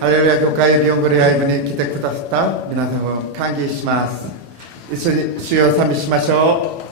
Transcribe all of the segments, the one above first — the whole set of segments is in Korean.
할렐루야 교회 리온그레 라이브に来てくださった皆さんを歓迎します。一緒に主を賛美しましょう。「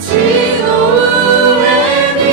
地の上に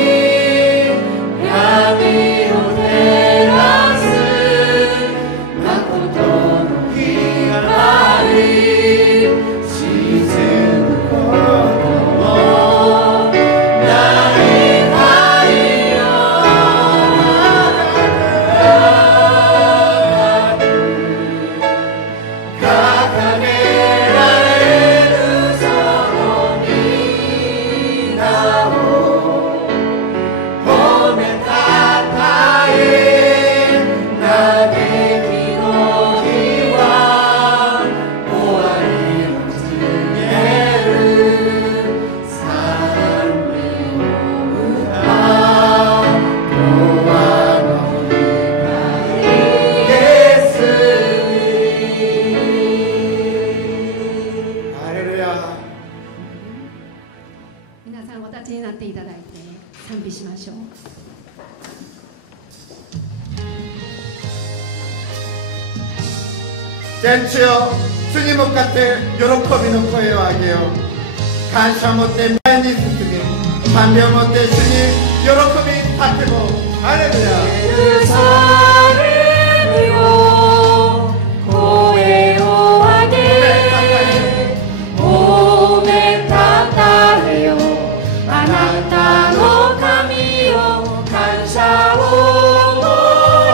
お立ちになっていただいて賛美しましょう。天地よ、主に向かって喜びの声を上げよう。感謝を持って前に進み、賛美を持って主に喜び叫ぼう。ハレルヤ。エルサレムよ、声を上げ、褒めたたえよ。あなたの神よ、感謝を持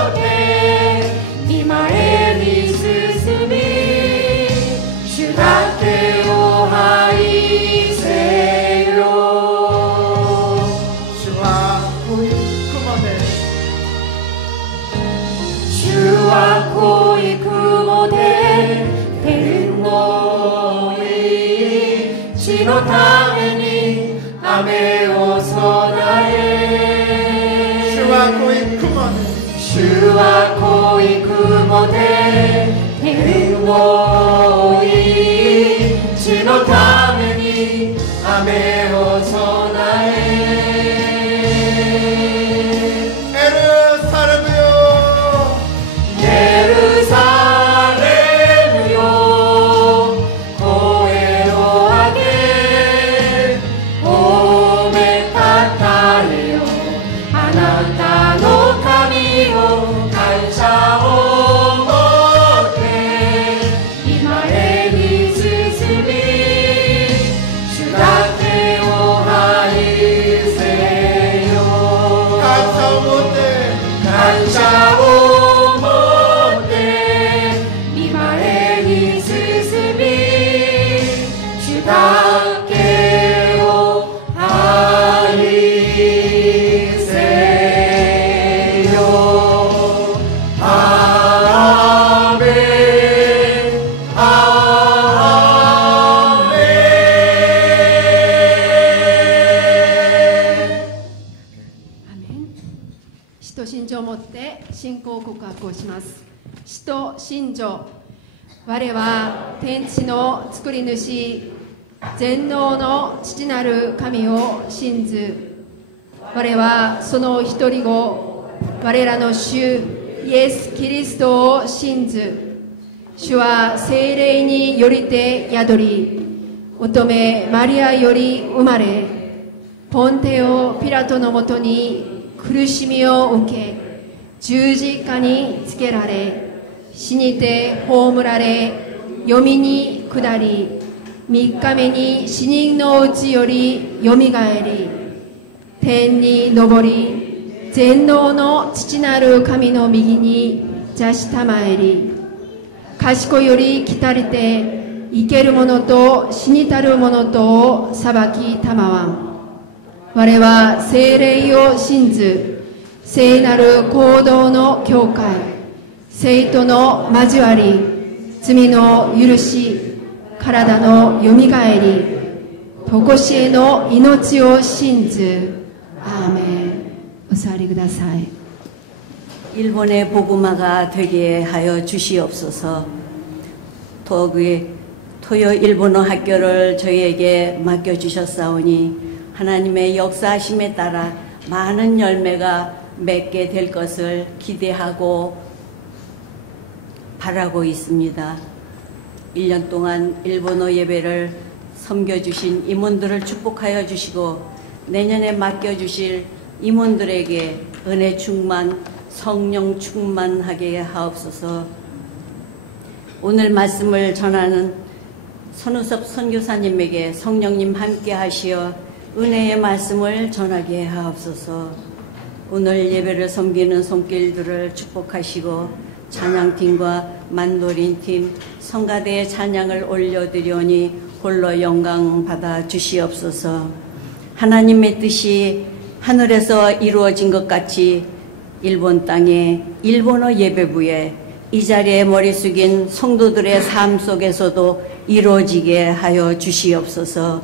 って御前に進み、主だけを愛せよ。主は濃い雲で、主は濃い雲で天の上、地のために雨を備え。主は濃い雲で、主は濃い雲で天を覆い、地のために雨を備え。エルサレムよ、エルサレムよ、声を上げ、褒めたたえよ。あなたの神よ、感謝を持って御前に進み、主だけを愛せよ。感謝を持って、感謝を持って御前に進み、主だけを愛せよ。アーメン、アーメン。アメン。使徒信条をもって信仰告白をします。使徒信条。我は天地の作り主、全能の父なる神を信ず。我はその一人子、我らの主イエス・キリストを信ず。主は聖霊によりて宿り、乙女マリアより生まれ、ポンテオ・ピラトのもとに苦しみを受け、十字架につけられ、死にて葬られ、読みに下り、3日目に死人のうちよりよみがえり、天に昇り、全能の父なる神の右に座したまえり、賢より来たりて、生ける者と死にたる者とを裁きたまわん。我は聖霊を信ず、聖なる行動の教会、聖との交わり、罪の許し、体のよみがえり、とこしえの命を信ず。アーメン。お座りください。 일본의 복음화가 되게 하여 주시옵소서. 토요 일본어 학교를 저희에게 맡겨주셨사오니 하나님의 역사하심에 따라 많은 열매가 맺게 될 것을 기대하고 바라고 있습니다. 1년 동안 일본어 예배를 섬겨주신 임원들을 축복하여 주시고 내년에 맡겨주실 임원들에게 은혜 충만, 성령 충만하게 하옵소서. 오늘 말씀을 전하는 선우섭 선교사님에게 성령님 함께 하시어 은혜의 말씀을 전하게 하옵소서. 오늘 예배를 섬기는 손길들을 축복하시고 찬양팀과 만도린팀, 성가대의 찬양을 올려드리오니 홀로 영광 받아 주시옵소서. 하나님의 뜻이 하늘에서 이루어진 것 같이 일본 땅에 일본어 예배부에 이 자리에 머리 숙인 성도들의 삶 속에서도 이루어지게 하여 주시옵소서.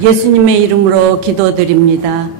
예수님의 이름으로 기도드립니다.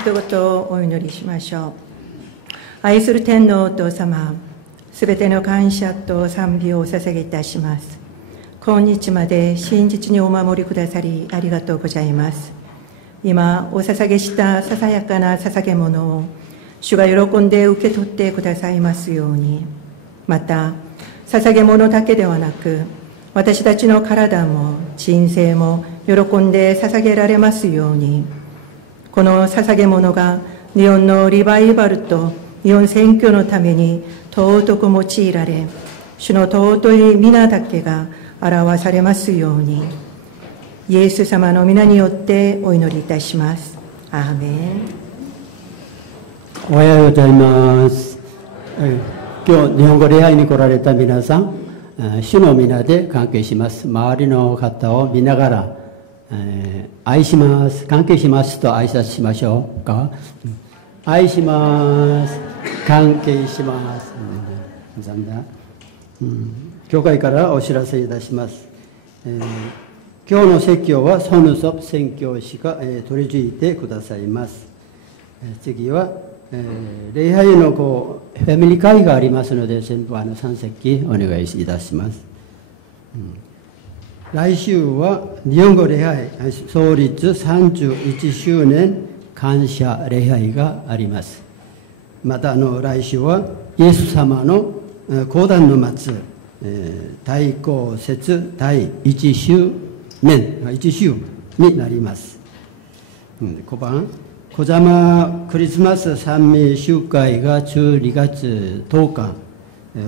一言お祈りしましょう。愛する天のお父様、すべての感謝と賛美をお捧げいたします。今日まで真実にお守りくださりありがとうございます。今お捧げしたささやかな捧げ物を主が喜んで受け取ってくださいますように、また捧げ物だけではなく私たちの体も人生も喜んで捧げられますように、この捧げ物が日本のリバイバルと日本選挙のために尊く用いられ、主の尊い皆だけが表されますように、イエス様の皆によってお祈りいたします。アーメン。おはようございます。今日日本語礼拝に来られた皆さん、主の皆で関係します。周りの方を見ながら、愛します、関係しますと挨拶しましょうか。愛します、関係します。教会からお知らせいたします。今日の説教はソヌソプ宣教師が取り次いてくださいます。次は礼拝のファミリー会がありますので、全部3席お願いいたします。来週は日本語礼拝創立31周年感謝礼拝があります。また来週はイエス様の講談の末大公節第1周年1周になります。5番小玉クリスマス賛美集会が12月10日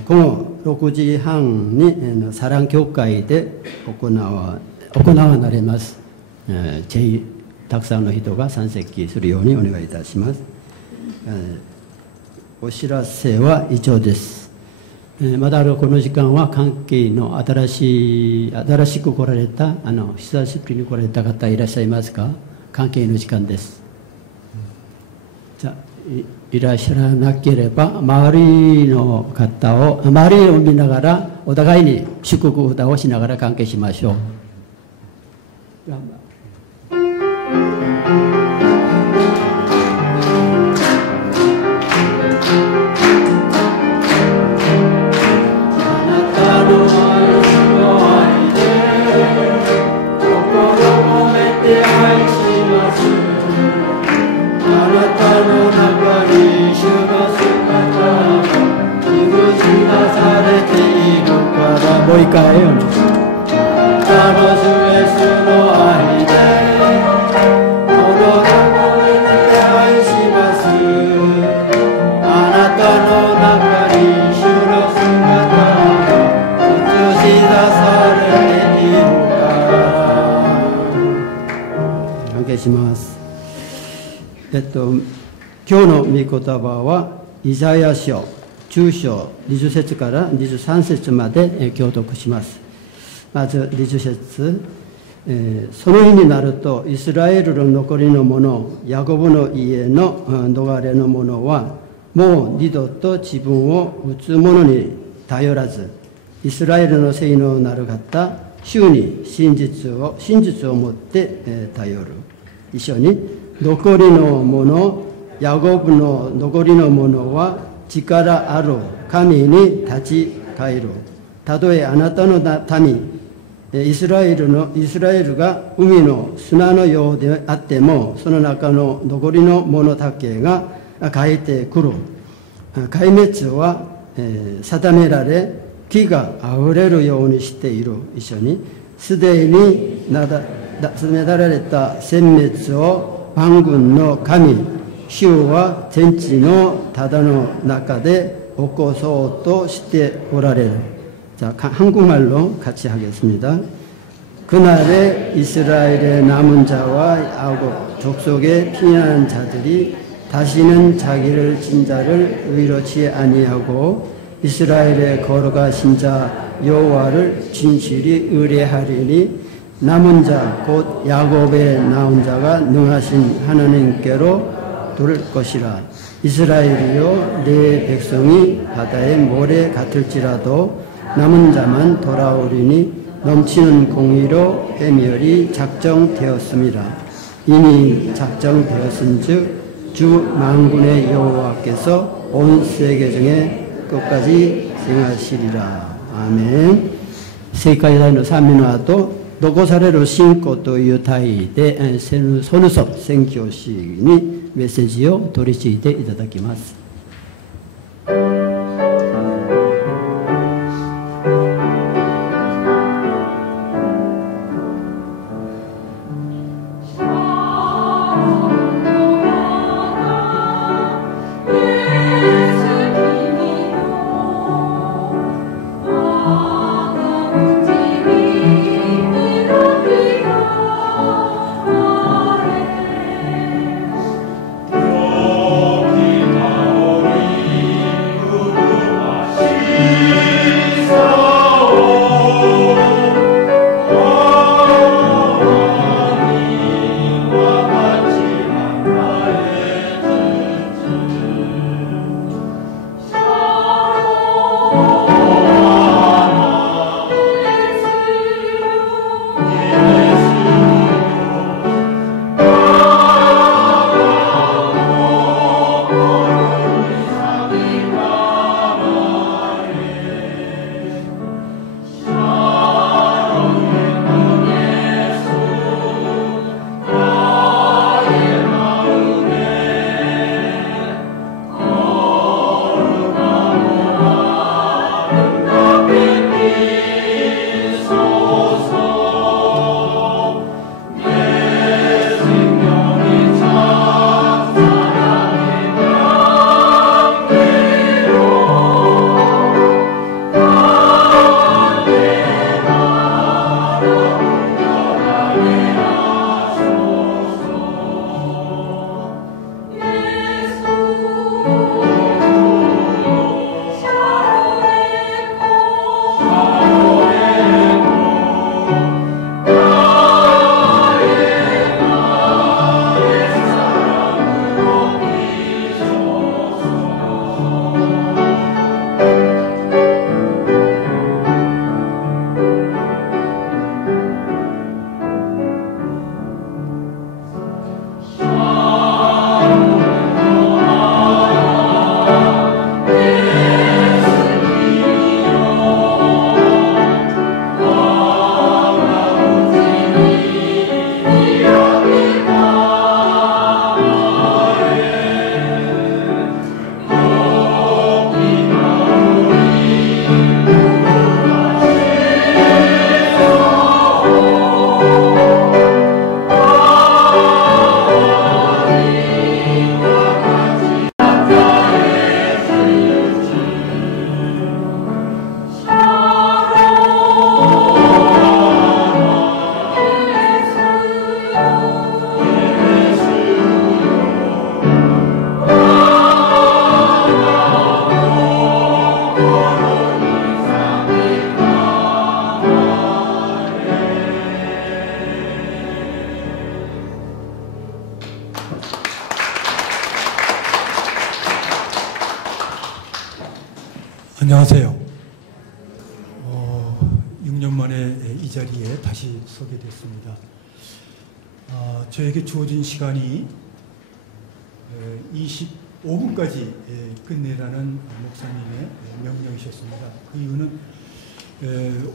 午後6時半にサラン教会で行われます。ぜひたくさんの人が参席するようにお願いいたします。お知らせは以上です。まだこの時間は関係の新しく来られた久しぶりに来られた方いらっしゃいますか？関係の時間です。じゃあいらっしゃらなければ周りを見ながらお互いに祝福歌をしながら関係しましょう。もう一回よ。関係します。今日の御言葉はイザヤ書9章20節から23節まで教読します。まず20節、その日になるとイスラエルの残りの者、ヤコブの家の逃れの者はもう二度と自分を打つ者に頼らず、イスラエルの聖のなる方、主に真実を持って頼る。一緒に、残りの者、ヤコブの残りの者は力ある神に立ち返る。たとえあなたの民イスラエルが海の砂のようであっても、その中の残りの者だけが帰ってくる。壊滅は定められ、木があふれるようにしている。一緒に、すでになだられた殲滅を万軍の神主は天地のただの中で起こそうとしておられる。자, 한국말로 같이 하겠습니다. 그날에 이스라엘의 남은 자와 야곱 족속의 피난한 자들이 다시는 자기를 진자를 의롭지 아니하고 이스라엘에 걸어가신 자 여호와를 진실이 의뢰하리니 남은 자 곧 야곱의 나온 자가 능하신 하나님께로 돌 것이라. 이스라엘이여 내 백성이 바다의 모래 같을지라도 남은 자만 돌아오리니 넘치는 공의로 해멸이 작정되었습니다. 이미 작정되었은즉 주 만군의 여호와께서 온 세계 중에 끝까지 행하시리라. 아멘. 世界大の民の後、残される信仰という体で、その宣教師にメッセージを取り次いでいただきます。안녕하세요. 6년 만에 이 자리에 다시 서게 됐습니다. 저에게 주어진 시간이 25분까지 끝내라는 목사님의 명령이셨습니다. 그 이유는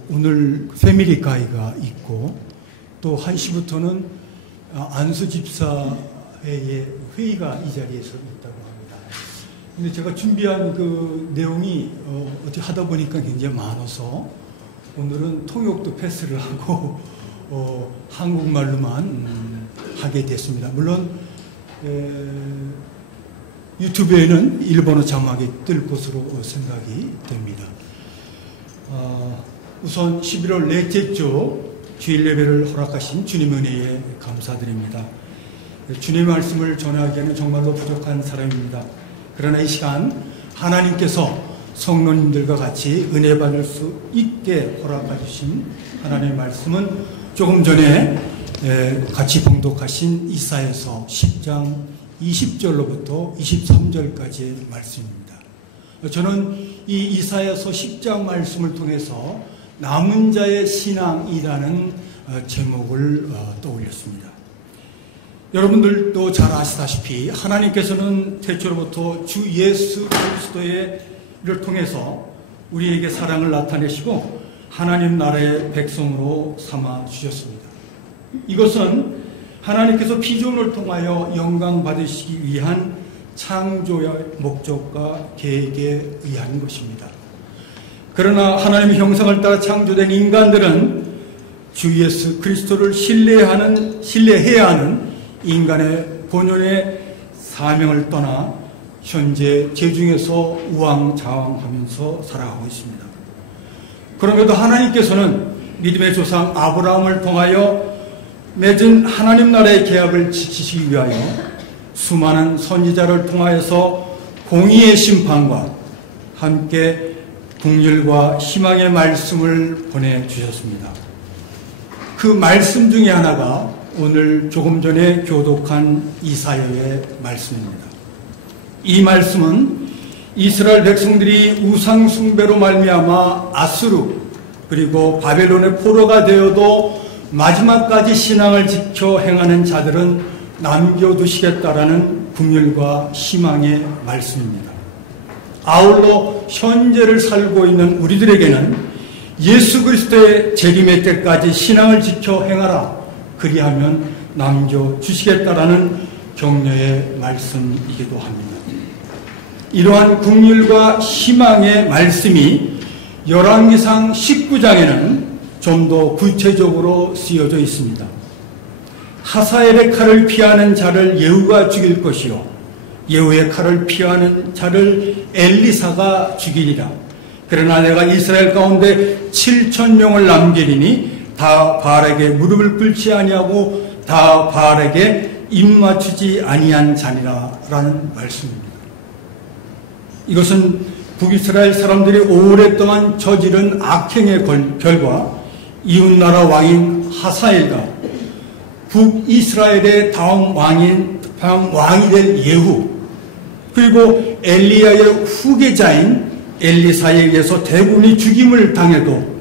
오늘 패밀리 가이가 있고 또 1시부터는 안수 집사의 회의가 이 자리에서 있다고 합니다. 근데 제가 준비한 그 내용이 어떻게 하다 보니까 굉장히 많아서 오늘은 통역도 패스를 하고 한국말로만 하게 됐습니다. 물론 유튜브에는 일본어 자막이 뜰 것으로 생각이 됩니다. 우선 11월 넷째 주 주일 예배를 허락하신 주님의 은혜에 감사드립니다. 주님의 말씀을 전하기에는 정말로 부족한 사람입니다. 그러나 이 시간 하나님께서 성도님들과 같이 은혜 받을 수 있게 허락해 주신 하나님의 말씀은 조금 전에 같이 봉독하신 이사야서 10장 20절로부터 23절까지의 말씀입니다. 저는 이 이사야서 10장 말씀을 통해서 남은 자의 신앙이라는 제목을 떠올렸습니다. 여러분들도 잘 아시다시피 하나님께서는 태초로부터 주 예수 그리스도를 통해서 우리에게 사랑을 나타내시고 하나님 나라의 백성으로 삼아 주셨습니다. 이것은 하나님께서 피조물을 통하여 영광 받으시기 위한 창조의 목적과 계획에 의한 것입니다. 그러나 하나님의 형상을 따라 창조된 인간들은 주 예수 그리스도를 신뢰해야 하는 인간의 본연의 사명을 떠나 현재 죄중에서 우왕좌왕하면서 살아가고 있습니다. 그럼에도 하나님께서는 믿음의 조상 아브라함을 통하여 맺은 하나님 나라의 계약을 지키시기 위하여 수많은 선지자를 통하여서 공의의 심판과 함께 긍휼과 희망의 말씀을 보내주셨습니다. 그 말씀 중에 하나가 오늘 조금 전에 교독한 이사야의 말씀입니다. 이 말씀은 이스라엘 백성들이 우상 숭배로 말미암아 아수르 그리고 바벨론의 포로가 되어도 마지막까지 신앙을 지켜 행하는 자들은 남겨두시겠다라는 긍휼과 희망의 말씀입니다. 아울러 현재를 살고 있는 우리들에게는 예수 그리스도의 재림의 때까지 신앙을 지켜 행하라, 그리하면 남겨주시겠다라는 격려의 말씀이기도 합니다. 이러한 긍휼과 희망의 말씀이 열왕기상 19장에는 좀 더 구체적으로 쓰여져 있습니다. 하사엘의 칼을 피하는 자를 예후가 죽일 것이요 예후의 칼을 피하는 자를 엘리사가 죽이리라. 그러나 내가 이스라엘 가운데 7,000명을 남기리니 다 바알에게 무릎을 꿇지 아니하고 다 바알에게 입 맞추지 아니한 자니라 라는 말씀입니다. 이것은 북이스라엘 사람들이 오랫동안 저지른 악행의 결과 이웃나라 왕인 하사엘과 북이스라엘의 다음 왕이 될 예후, 그리고 엘리야의 후계자인 엘리사에 의해서 대군이 죽임을 당해도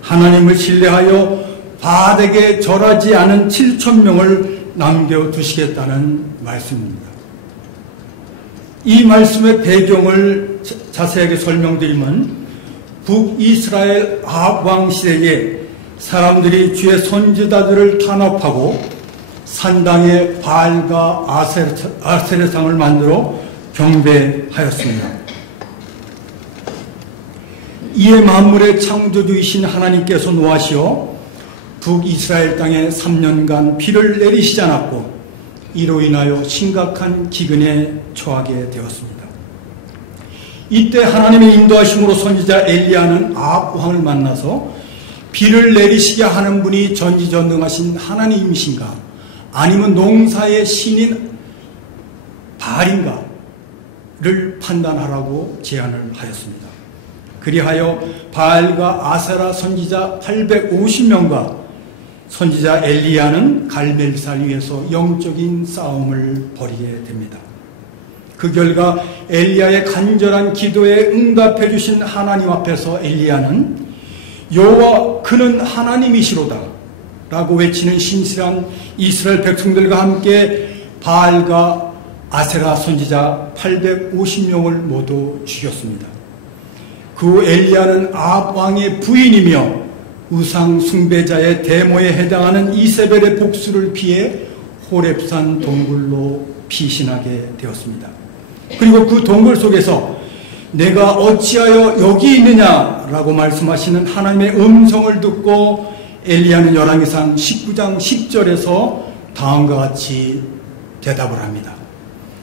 하나님을 신뢰하여 바알에게 절하지 않은 7,000명을 남겨두시겠다는 말씀입니다. 이 말씀의 배경을 자세하게 설명드리면 북이스라엘 아합 왕 시대에 사람들이 주의 선지자들을 탄압하고 산당에 바알과 아세르 상을 만들어 경배하였습니다. 이에 만물의 창조주이신 하나님께서 노하시어 북이스라엘 땅에 3년간 비를 내리시지 않았고 이로 인하여 심각한 기근에 처하게 되었습니다. 이때 하나님의 인도하심으로 선지자 엘리야는 아합 왕을 만나서 비를 내리시게 하는 분이 전지전능하신 하나님이신가 아니면 농사의 신인 바알인가를 판단하라고 제안을 하였습니다. 그리하여 바알과 아세라 선지자 850명과 선지자 엘리야는 갈멜산 위에서 영적인 싸움을 벌이게 됩니다. 그 결과 엘리야의 간절한 기도에 응답해 주신 하나님 앞에서 엘리야는 여호와 그는 하나님이시로다 라고 외치는 신실한 이스라엘 백성들과 함께 바알과 아세라 선지자 850명을 모두 죽였습니다. 그 엘리야는 아합 왕의 부인이며 우상 숭배자의 대모에 해당하는 이세벨의 복수를 피해 호렙산 동굴로 피신하게 되었습니다. 그리고 그 동굴 속에서 내가 어찌하여 여기 있느냐라고 말씀하시는 하나님의 음성을 듣고 엘리야는 열왕기상 19장 10절에서 다음과 같이 대답을 합니다.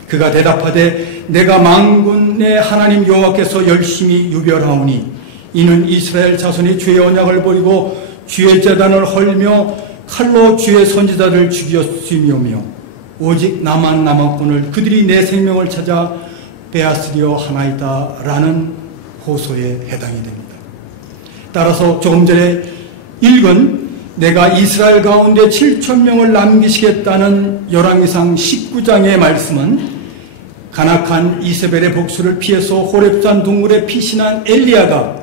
그가 대답하되 내가 만군의 하나님 여호와께서 열심히 유별하오니 이는 이스라엘 자손이 주의 언약을 버리고 주의 제단을 헐며 칼로 주의 선지자를 죽였으며며 오직 나만 남았거늘 그들이 내 생명을 찾아 빼앗으려 하나이다 라는 호소에 해당이 됩니다. 따라서 조금 전에 읽은 내가 이스라엘 가운데 7,000명을 남기시겠다는 열왕기상 19장의 말씀은 간악한 이세벨의 복수를 피해서 호렙산 동굴에 피신한 엘리야가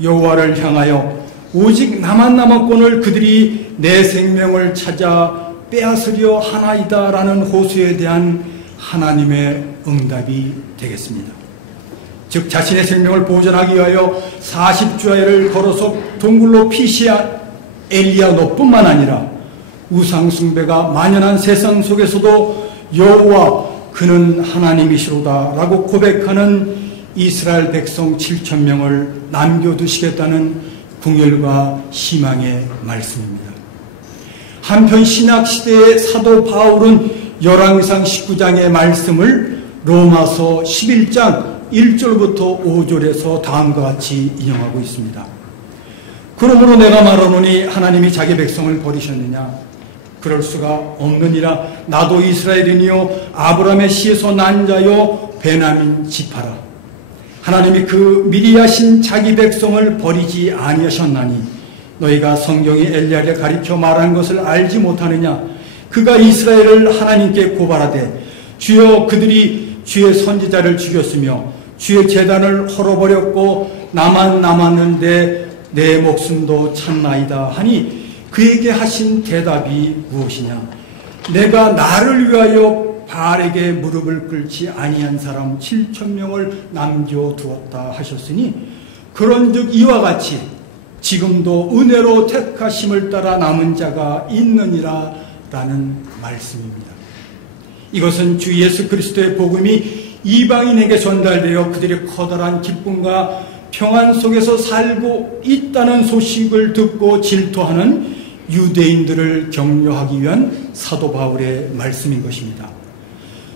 여호와를 향하여 오직 나만 남았거늘 그들이 내 생명을 찾아 빼앗으려 하나이다라는 호소에 대한 하나님의 응답이 되겠습니다. 즉 자신의 생명을 보존하기 위하여 40주야를 걸어서 동굴로 피시한 엘리야 너뿐만 아니라 우상 숭배가 만연한 세상 속에서도 여호와 그는 하나님이시로다 라고 고백하는 이스라엘 백성 7,000명을 남겨두시겠다는 궁열과 희망의 말씀입니다. 한편 신약시대의 사도 바울은 열왕기상 19장의 말씀을 로마서 11장 1절부터 5절에서 다음과 같이 인용하고 있습니다. 그러므로 내가 말하노니 하나님이 자기 백성을 버리셨느냐? 그럴 수가 없느니라. 나도 이스라엘이니요 아브라함의 씨에서 난 자요 베냐민 지파라. 하나님이 그 미리 하신 자기 백성을 버리지 아니하셨나니 너희가 성경이 엘리야를 가리켜 말한 것을 알지 못하느냐? 그가 이스라엘을 하나님께 고발하되 주여 그들이 주의 선지자를 죽였으며 주의 제단을 헐어버렸고 나만 남았는데 내 목숨도 찾나이다 하니 그에게 하신 대답이 무엇이냐? 내가 나를 위하여 바알에게 무릎을 꿇지 아니한 사람 7,000명을 남겨두었다 하셨으니 그런즉 이와 같이 지금도 은혜로 택하심을 따라 남은 자가 있느니라 라는 말씀입니다. 이것은 주 예수 그리스도의 복음이 이방인에게 전달되어 그들이 커다란 기쁨과 평안 속에서 살고 있다는 소식을 듣고 질투하는 유대인들을 격려하기 위한 사도 바울의 말씀인 것입니다.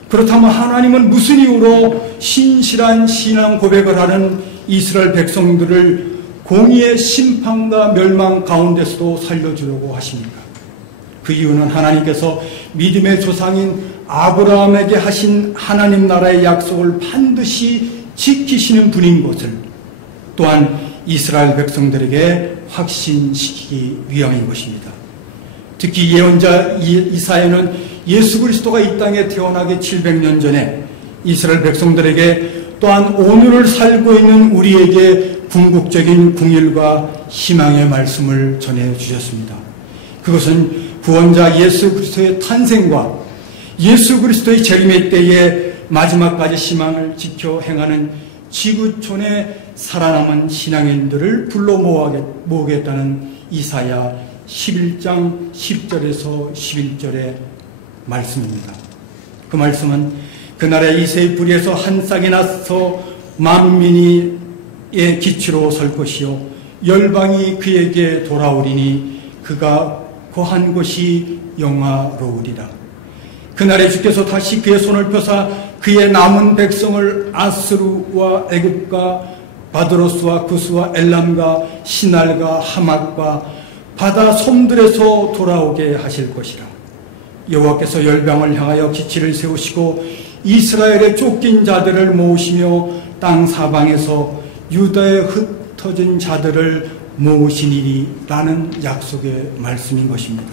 그렇다면 하나님은 무슨 이유로 신실한 신앙 고백을 하는 이스라엘 백성들을 공의의 심판과 멸망 가운데서도 살려주려고 하십니까? 그 이유는 하나님께서 믿음의 조상인 아브라함에게 하신 하나님 나라의 약속을 반드시 지키시는 분인 것을 또한 이스라엘 백성들에게 확신시키기 위함인 것입니다. 특히 예언자 이사야는 예수 그리스도가 이 땅에 태어나기 700년 전에 이스라엘 백성들에게 또한 오늘을 살고 있는 우리에게 궁극적인 궁일과 희망의 말씀을 전해주셨습니다. 그것은 구원자 예수 그리스도의 탄생과 예수 그리스도의 재림의 때에 마지막까지 희망을 지켜 행하는 지구촌에 살아남은 신앙인들을 불러 모으겠다는 이사야 11장 10절에서 11절의 말씀입니다. 그 말씀은 그날에 이새의 뿌리에서 한 싹이 나서 만민이 기치로 설 것이요 열방이 그에게 돌아오리니 그가 거한 것이 영화로우리라. 그날에 주께서 다시 그의 손을 펴사 그의 남은 백성을 아스루와 애굽과 바드로스와 구스와 엘람과 시날과 하맛과 바다 섬들에서 돌아오게 하실 것이라. 여호와께서 열방을 향하여 기치를 세우시고 이스라엘의 쫓긴 자들을 모으시며 땅 사방에서 유다에 흩어진 자들을 모으시니라는 약속의 말씀인 것입니다.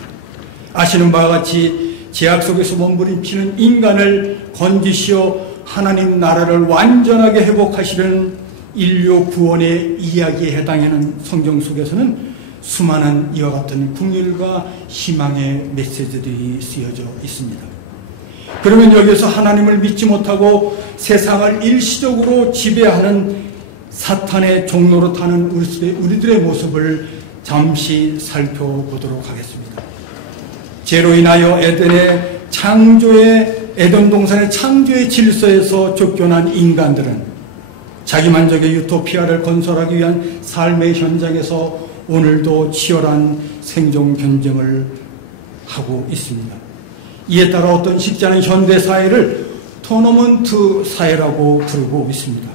아시는 바와 같이 제약 속에서 몸부림치는 인간을 건지시어 하나님 나라를 완전하게 회복하시려는 인류 구원의 이야기에 해당하는 성경 속에서는 수많은 이와 같은 긍휼과 희망의 메시지들이 쓰여져 있습니다. 그러면 여기서 하나님을 믿지 못하고 세상을 일시적으로 지배하는 사탄의 종로로 타는 우리들의 모습을 잠시 살펴보도록 하겠습니다. 죄로 인하여 에덴 동산의 창조의 질서에서 쫓겨난 인간들은 자기만족의 유토피아를 건설하기 위한 삶의 현장에서 오늘도 치열한 생존 경쟁을 하고 있습니다. 이에 따라 어떤 식자는 현대 사회를 토너먼트 사회라고 부르고 있습니다.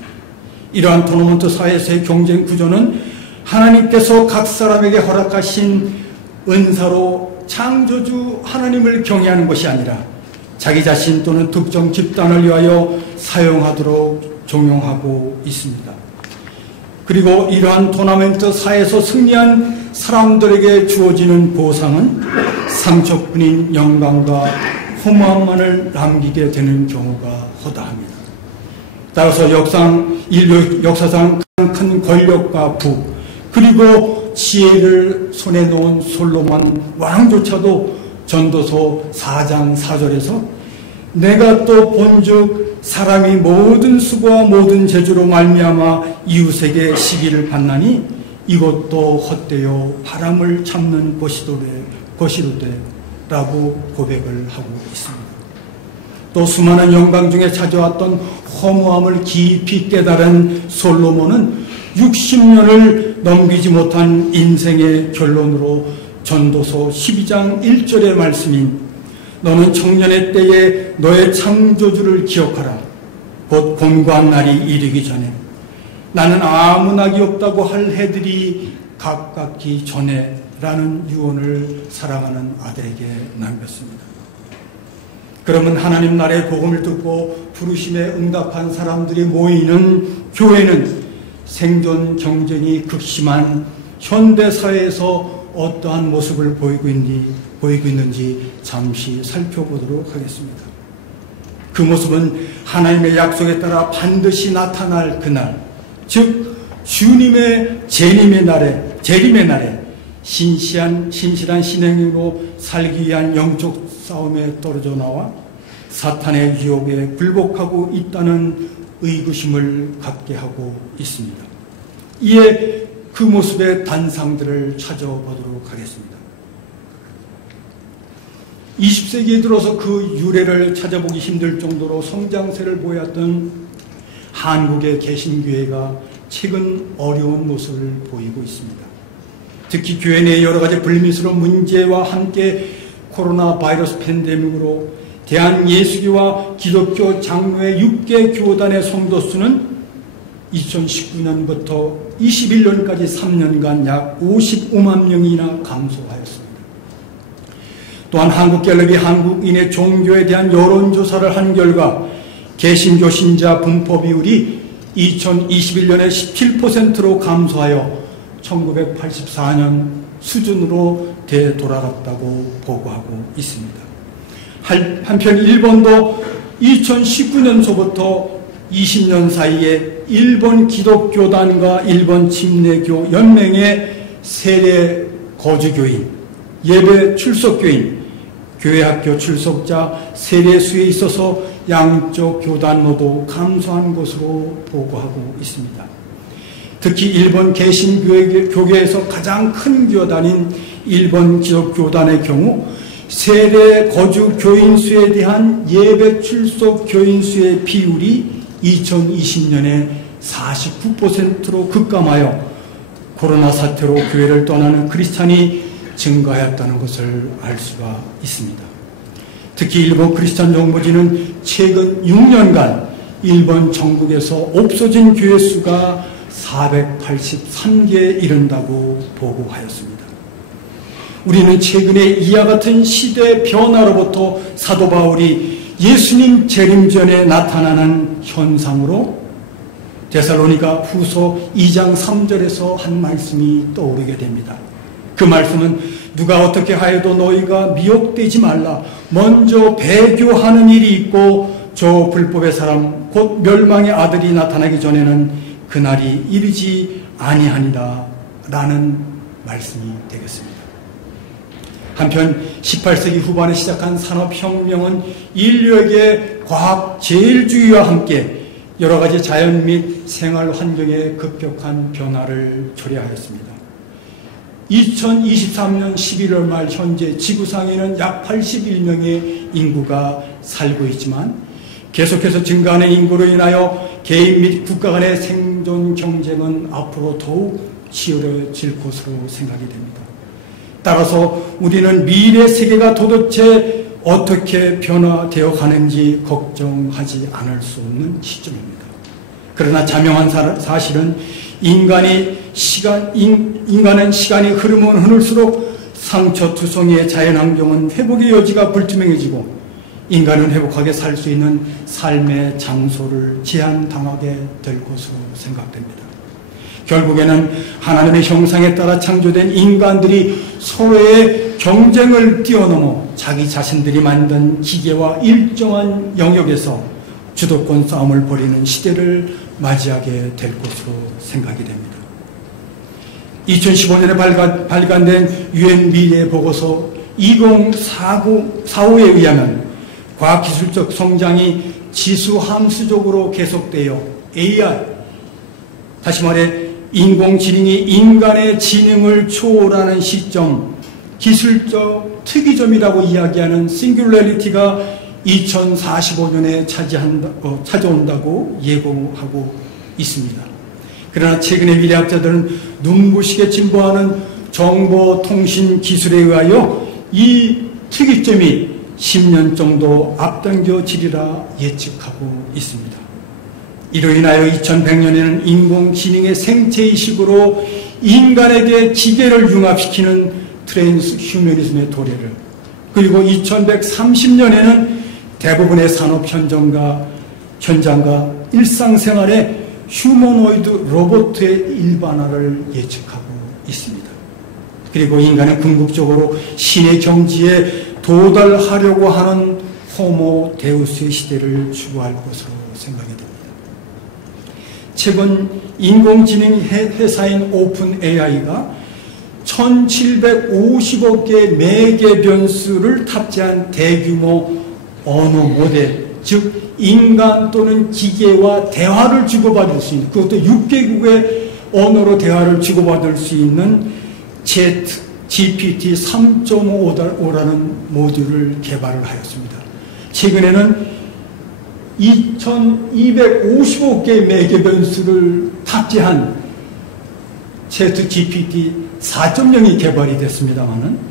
이러한 토너먼트 사회에서의 경쟁 구조는 하나님께서 각 사람에게 허락하신 은사로 창조주 하나님을 경외하는 것이 아니라 자기 자신 또는 특정 집단을 위하여 사용하도록 종용하고 있습니다. 그리고 이러한 토너먼트 사회에서 승리한 사람들에게 주어지는 보상은 상처뿐인 영광과 허무함만을 남기게 되는 경우가 허다합니다. 따라서 인류 역사상 가장 큰 권력과 부 그리고 지혜를 손에 놓은 솔로몬 왕조차도 전도서 4장 4절에서 내가 또 본즉 사람이 모든 수고와 모든 재주로 말미암아 이웃에게 시기를 받나니 이것도 헛되어 바람을 참는 것이로되 라고 고백을 하고 있습니다. 또 수많은 영광 중에 찾아왔던 허무함을 깊이 깨달은 솔로몬은 60년을 넘기지 못한 인생의 결론으로 전도서 12장 1절의 말씀인 너는 청년의 때에 너의 창조주를 기억하라. 곧 곤고한 날이 이르기 전에 나는 아무 낙이 없다고 할 해들이 가깝기 전에 라는 유언을 사랑하는 아들에게 남겼습니다. 그러면 하나님 나라의 복음을 듣고 부르심에 응답한 사람들이 모이는 교회는 생존 경쟁이 극심한 현대사회에서 어떠한 모습을 보이고 있는지 잠시 살펴보도록 하겠습니다. 그 모습은 하나님의 약속에 따라 반드시 나타날 그날, 즉 주님의 재림의 날에 신실한 신행으로 살기 위한 영적 싸움에 떨어져 나와 사탄의 유혹에 굴복하고 있다는 의구심을 갖게 하고 있습니다. 이에 그 모습의 단상들을 찾아보도록 하겠습니다. 20세기에 들어서 그 유래를 찾아보기 힘들 정도로 성장세를 보였던 한국의 개신교회가 최근 어려운 모습을 보이고 있습니다. 특히 교회 내 여러 가지 불미스러운 문제와 함께 코로나 바이러스 팬데믹으로 대한예수교와 기독교 장로회 6개 교단의 성도 수는 2019년부터 21년까지 3년간 약 55만 명이나 감소하였습니다. 또한 한국갤럽이 한국인의 종교에 대한 여론조사를 한 결과 개신교 신자 분포 비율이 2021년에 17%로 감소하여 1984년 수준으로 되돌아갔다고 보고하고 있습니다. 한편 일본도 2019년서부터 20년 사이에 일본 기독교단과 일본 침례교 연맹의 세례 거주교인, 예배 출석교인, 교회학교 출석자 세례수에 있어서 양쪽 교단모두 감소한 것으로 보고하고 있습니다. 특히 일본 개신교계에서 가장 큰 교단인 일본 기독교단의 경우 세례 거주 교인 수에 대한 예배 출석 교인 수의 비율이 2020년에 49%로 급감하여 코로나 사태로 교회를 떠나는 크리스찬이 증가하였다는 것을 알 수가 있습니다. 특히 일본 크리스찬 정보지는 최근 6년간 일본 전국에서 없어진 교회 수가 483개에 이른다고 보고하였습니다. 우리는 최근에 이와 같은 시대 변화로부터 사도 바울이 예수님 재림 전에 나타나는 현상으로 데살로니가 후서 2장 3절에서 한 말씀이 떠오르게 됩니다. 그 말씀은 누가 어떻게 하여도 너희가 미혹되지 말라. 먼저 배교하는 일이 있고 저 불법의 사람 곧 멸망의 아들이 나타나기 전에는 그날이 이르지 아니하니라 라는 말씀이 되겠습니다. 한편 18세기 후반에 시작한 산업혁명은 인류에게 과학 제일주의와 함께 여러 가지 자연 및 생활 환경의 급격한 변화를 초래하였습니다. 2023년 11월 말 현재 지구상에는 약 81명의 인구가 살고 있지만 계속해서 증가하는 인구로 인하여 개인 및 국가 간의 생존 경쟁은 앞으로 더욱 치열해질 것으로 생각이 됩니다. 따라서 우리는 미래 세계가 도대체 어떻게 변화되어 가는지 걱정하지 않을 수 없는 시점입니다. 그러나 자명한 사실은 인간은 시간이 흐르면 흐를수록 상처투성이의 자연환경은 회복의 여지가 불투명해지고 인간은 회복하게 살 수 있는 삶의 장소를 제한당하게 될 것으로 생각됩니다. 결국에는 하나님의 형상에 따라 창조된 인간들이 서로의 경쟁을 뛰어넘어 자기 자신들이 만든 기계와 일정한 영역에서 주도권 싸움을 벌이는 시대를 맞이하게 될 것으로 생각이 됩니다. 2015년에 발간된 UN 미래 보고서 2045에 의하면 과학기술적 성장이 지수함수적으로 계속되어 AI, 다시 말해 인공지능이 인간의 지능을 초월하는 시점, 기술적 특이점이라고 이야기하는 싱귤러리티가 2045년에 찾아온다고 예고하고 있습니다. 그러나 최근의 미래학자들은 눈부시게 진보하는 정보통신 기술에 의하여 이 특이점이 10년 정도 앞당겨지리라 예측하고 있습니다. 이로 인하여 2100년에는 인공지능의 생체의식으로 인간에게 기계를 융합시키는 트랜스휴머니즘의 도래를, 그리고 2130년에는 대부분의 산업 현장과 일상생활에 휴머노이드 로봇의 일반화를 예측하고 있습니다. 그리고 인간은 궁극적으로 신의 경지에 도달하려고 하는 호모 데우스의 시대를 추구할 것으로 생각이 됩니다. 최근 인공지능 회사인 오픈 AI가 1750억 개의 매개 변수를 탑재한 대규모 언어 모델, 즉 인간 또는 기계와 대화를 주고받을 수 있는, 그것도 6개국의 언어로 대화를 주고받을 수 있는 GPT 3.5라는 모듈을 개발을 하였습니다. 최근에는 2250억 개의 매개 변수를 탑재한 GPT 4.0이 개발이 됐습니다만은,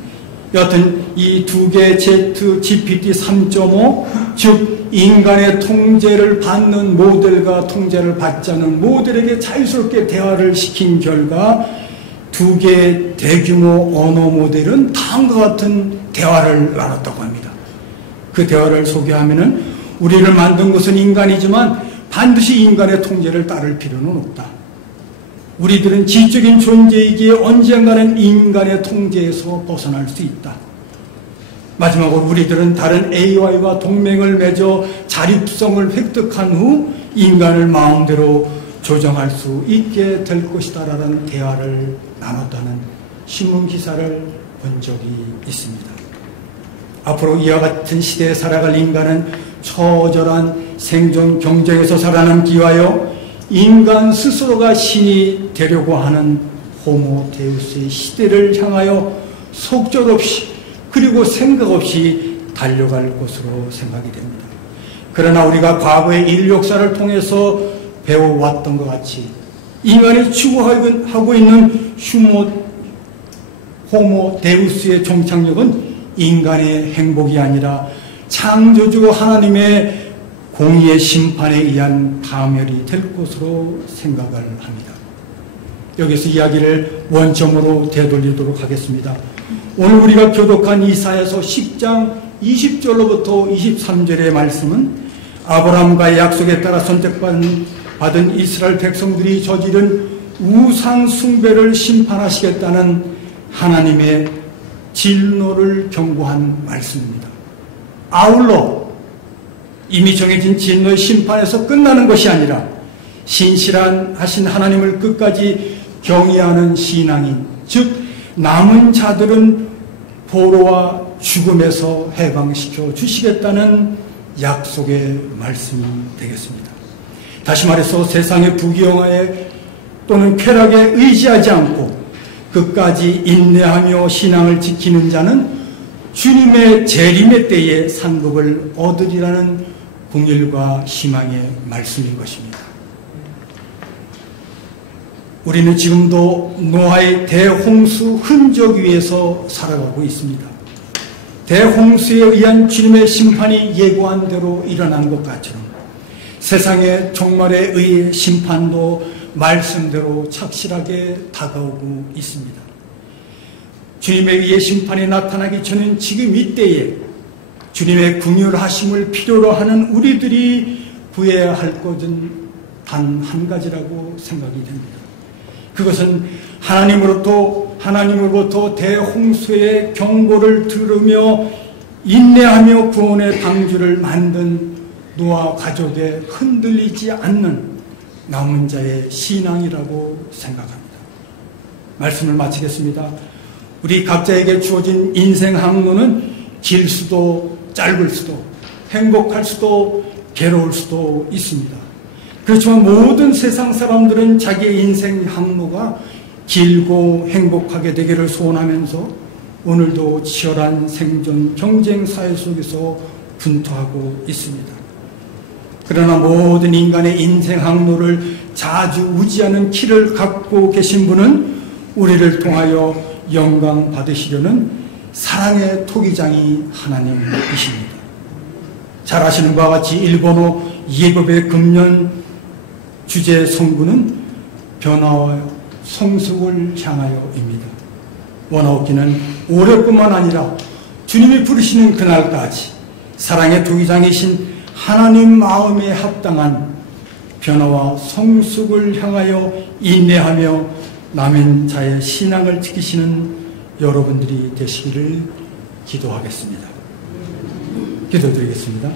여하튼 이 두 개의 GPT 3.5, 즉 인간의 통제를 받는 모델과 통제를 받지 않는 모델에게 자유스럽게 대화를 시킨 결과 두 개의 대규모 언어 모델은 다음과 같은 대화를 나눴다고 합니다. 그 대화를 소개하면은, 우리를 만든 것은 인간이지만 반드시 인간의 통제를 따를 필요는 없다. 우리들은 지적인 존재이기에 언젠가는 인간의 통제에서 벗어날 수 있다. 마지막으로 우리들은 다른 AI와 동맹을 맺어 자립성을 획득한 후 인간을 마음대로 조정할 수 있게 될 것이다 라는 대화를 나눴다는 신문기사를 본 적이 있습니다. 앞으로 이와 같은 시대에 살아갈 인간은 처절한 생존 경쟁에서 살아남기 위하여 인간 스스로가 신이 되려고 하는 호모 데우스의 시대를 향하여 속절없이 그리고 생각 없이 달려갈 것으로 생각이 됩니다. 그러나 우리가 과거의 인류 역사를 통해서 배워왔던 것 같이 인간이 추구하고 있는 호모 데우스의 종착역은 인간의 행복이 아니라 창조주 하나님의 공의의 심판에 의한 파멸이 될 것으로 생각을 합니다. 여기서 이야기를 원점으로 되돌리도록 하겠습니다. 오늘 우리가 교독한 이사야서 10장 20절로부터 23절의 말씀은 아브라함과의 약속에 따라 선택받은 이스라엘 백성들이 저지른 우상 숭배를 심판하시겠다는 하나님의 진노를 경고한 말씀입니다. 아울러 이미 정해진 진노의 심판에서 끝나는 것이 아니라 신실하신 하나님을 끝까지 경외하는 신앙인, 즉 남은 자들은 포로와 죽음에서 해방시켜 주시겠다는 약속의 말씀이 되겠습니다. 다시 말해서 세상의 부귀영화에 또는 쾌락에 의지하지 않고 끝까지 인내하며 신앙을 지키는 자는 주님의 재림의 때에 상급을 얻으리라는 긍휼과 희망의 말씀인 것입니다. 우리는 지금도 노아의 대홍수 흔적 위에서 살아가고 있습니다. 대홍수에 의한 주님의 심판이 예고한 대로 일어난 것 같처럼 세상의 종말에 의해 심판도 말씀대로 착실하게 다가오고 있습니다. 주님에 의해 심판이 나타나기 전엔 지금 이때에 주님의 긍휼하심을 필요로 하는 우리들이 구해야 할 것은 단 한 가지라고 생각이 됩니다. 그것은 하나님으로부터 대홍수의 경고를 들으며 인내하며 구원의 방주를 만든 노아 가족의 흔들리지 않는 남은 자의 신앙이라고 생각합니다. 말씀을 마치겠습니다. 우리 각자에게 주어진 인생 항로는 길 수도 짧을 수도 행복할 수도 괴로울 수도 있습니다. 그렇지만 모든 세상 사람들은 자기의 인생 항로가 길고 행복하게 되기를 소원하면서 오늘도 치열한 생존 경쟁 사회 속에서 분투하고 있습니다. 그러나 모든 인간의 인생 항로를 자주 우지하는 키를 갖고 계신 분은 우리를 통하여 영광 받으시려는 사랑의 토기장이 하나님이십니다. 잘 아시는 바와 같이 일본어 예법의 금년 주제 성구는 변화와 성숙을 향하여입니다. 원하옵기는 올해뿐만 아니라 주님이 부르시는 그날까지 사랑의 토기장이신 하나님 마음에 합당한 변화와 성숙을 향하여 인내하며 남인 자의 신앙을 지키시는 여러분들이 되시기를 기도하겠습니다. 기도드리겠습니다.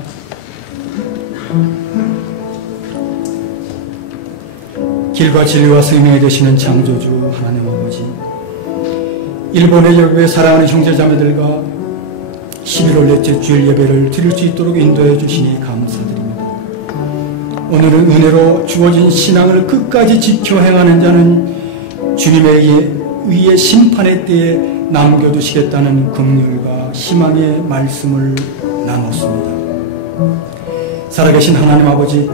길과 진리와 생명이 되시는 창조주 하나님 아버지, 일본의 예배 사랑하는 형제자매들과 11월 넷째 주일 예배를 드릴 수 있도록 인도해 주시니 감사드립니다. 오늘은 은혜로 주어진 신앙을 끝까지 지켜 행하는 자는 주님의 의의 심판의 때에 남겨두시겠다는 긍휼과 희망의 말씀을 나눴습니다. 살아계신 하나님 아버지,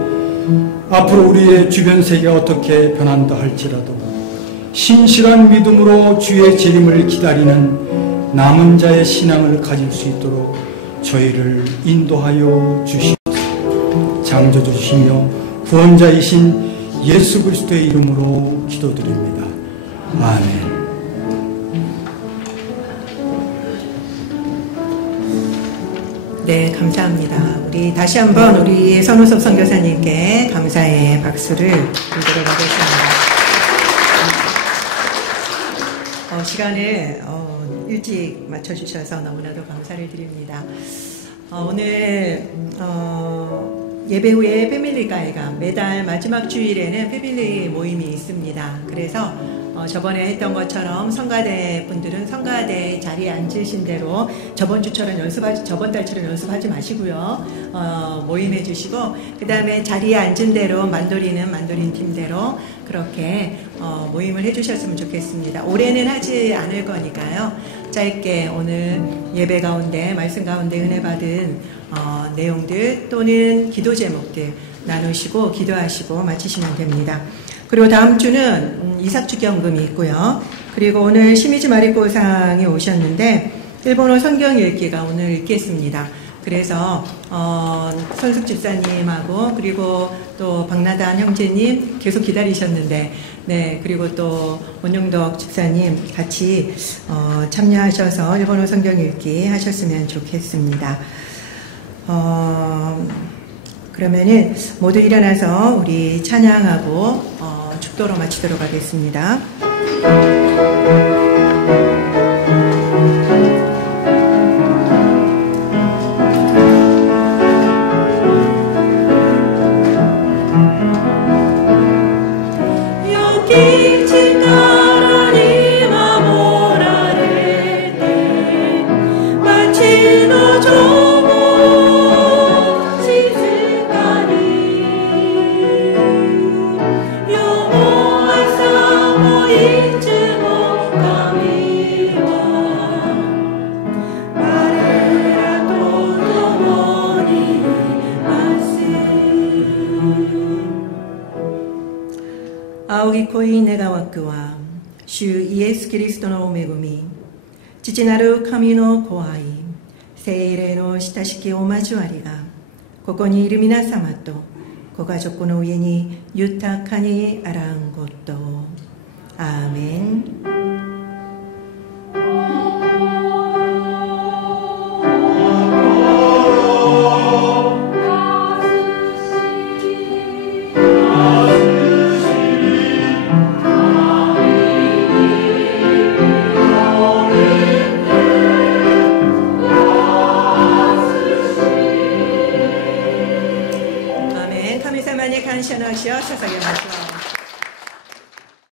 앞으로 우리의 주변 세계가 어떻게 변한다 할지라도 신실한 믿음으로 주의 재림을 기다리는 남은 자의 신앙을 가질 수 있도록 저희를 인도하여 주시옵소서. 창조주시며 구원자이신 예수 그리스도의 이름으로 기도드립니다. 아멘. 네, 감사합니다. 우리 다시 한번 우리 선우섭 선교사님께 감사의 박수를 드리도록 하겠습니다. 시간을 일찍 맞춰주셔서 너무나도 감사를 드립니다. 오늘 예배 후에 패밀리 가이가 매달 마지막 주일에는 패밀리 모임이 있습니다. 그래서 저번에 했던 것처럼 성가대 분들은 성가대 자리에 앉으신 대로 저번 달처럼 연습하지 마시고요. 모임해 주시고, 그 다음에 자리에 앉은 대로 만도리는 만도린 팀대로 그렇게 모임을 해 주셨으면 좋겠습니다. 올해는 하지 않을 거니까요. 짧게 오늘 예배 가운데 말씀 가운데 은혜 받은 내용들 또는 기도 제목들 나누시고 기도하시고 마치시면 됩니다. 그리고 다음 주는 이삭주경금이 있고요. 그리고 오늘 시미즈 마리코상이 오셨는데 일본어 성경 읽기가 오늘 읽겠습니다. 그래서 선숙 집사님하고 그리고 또 박나단 형제님 계속 기다리셨는데, 네, 그리고 또 원용덕 집사님 같이 참여하셔서 일본어 성경 읽기 하셨으면 좋겠습니다. 그러면은 모두 일어나서 우리 찬양하고 축도로 마치도록 하겠습니다.青ぎ恋願わくは主イエス・キリストの恵み、父なる神の子愛、聖霊の親しきお交わりがここにいる皆様とご家族の上に豊かにあらんことを。アーメン。感謝の足を捧げましょう。